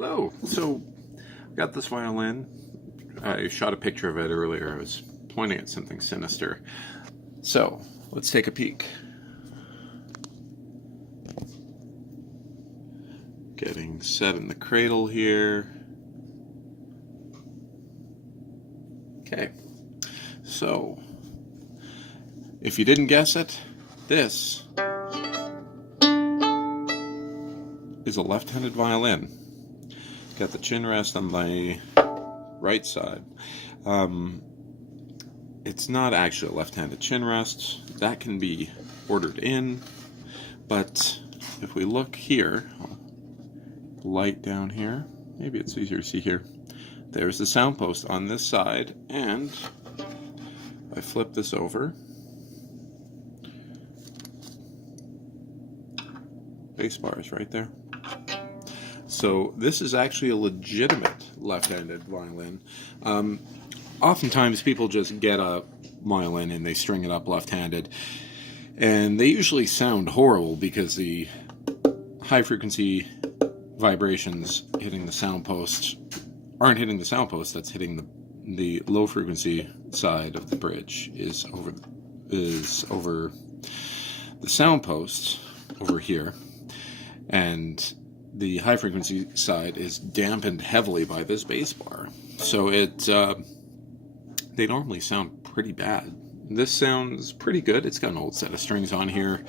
Hello. So, I got this violin. I shot a picture of it earlier. I was pointing at something sinister. So, let's take a peek. Getting set in the cradle here. Okay. So, if you didn't guess it, this is a left-handed violin. Got the chin rest on my right side. It's not actually a left-handed chin rest. That can be ordered in, but if we look here, light down here, maybe it's easier to see here. There's the sound post on this side, and I flip this over. Bass bar is right there. So this is actually a legitimate left-handed violin. Oftentimes people just get a violin and they string it up left-handed, and they usually sound horrible because the high-frequency vibrations hitting the sound post aren't hitting the sound post. That's hitting the low-frequency side of the bridge is over the sound post over here, and the high frequency side is dampened heavily by this bass bar. So they normally sound pretty bad. This sounds pretty good. It's got an old set of strings on here,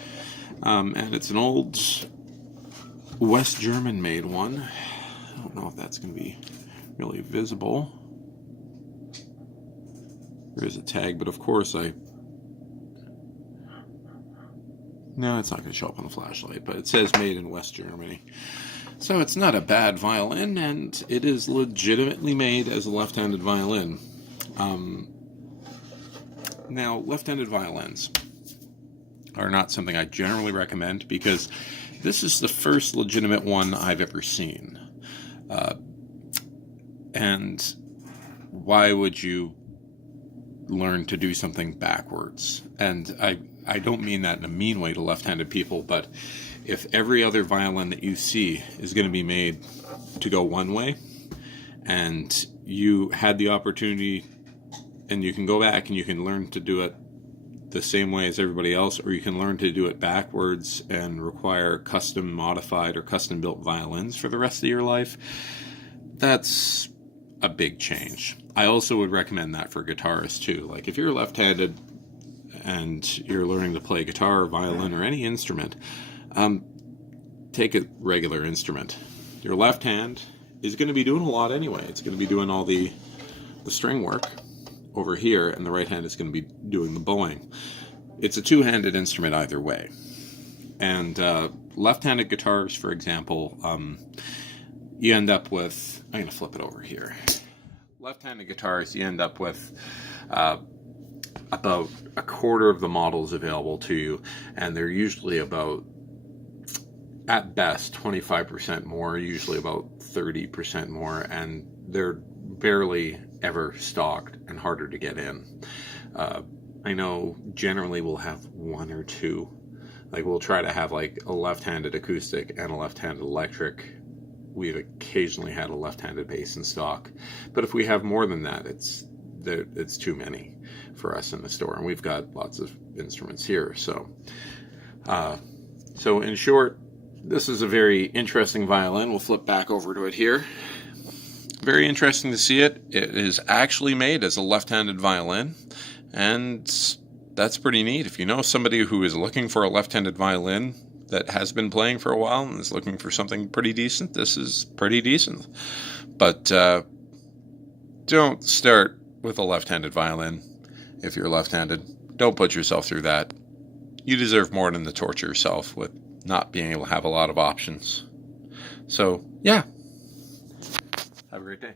and it's an old West German made one. I don't know if that's going to be really visible. There is a tag, but of course no, it's not going to show up on the flashlight, but it says made in West Germany. So it's not a bad violin, and it is legitimately made as a left-handed violin. Now, left-handed violins are not something I generally recommend because this is the first legitimate one I've ever seen. And why would you learn to do something backwards? And I don't mean that in a mean way to left-handed people, but if every other violin that you see is going to be made to go one way, and you had the opportunity, and you can go back and you can learn to do it the same way as everybody else, or you can learn to do it backwards and require custom modified or custom built violins for the rest of your life, that's a big change. I also would recommend that for guitarists too. Like if you're left-handed and you're learning to play guitar, violin, or any instrument, take a regular instrument. Your left hand is going to be doing a lot anyway. It's going to be doing all the string work over here, and the right hand is going to be doing the bowing. It's a two-handed instrument either way. And left-handed guitars, for example, you end up with, I'm going to flip it over here. Left-handed guitars, you end up with about a quarter of the models available to you, and they're usually about, at best, 25% more, usually about 30% more, and they're barely ever stocked and harder to get in. I know generally we'll have one or two. Like we'll try to have like a left-handed acoustic and a left-handed electric. We've occasionally had a left-handed bass in stock, but if we have more than that, it's too many for us in the store, and we've got lots of instruments here. So in short, this is a very interesting violin. We'll flip back over to it here. Very interesting to see it. It is actually made as a left-handed violin, and that's pretty neat. If you know somebody who is looking for a left-handed violin that has been playing for a while and is looking for something pretty decent, this is pretty decent. But don't start with a left-handed violin if you're left-handed. Don't put yourself through that. You deserve more than to torture yourself with not being able to have a lot of options. So, yeah. Have a great day.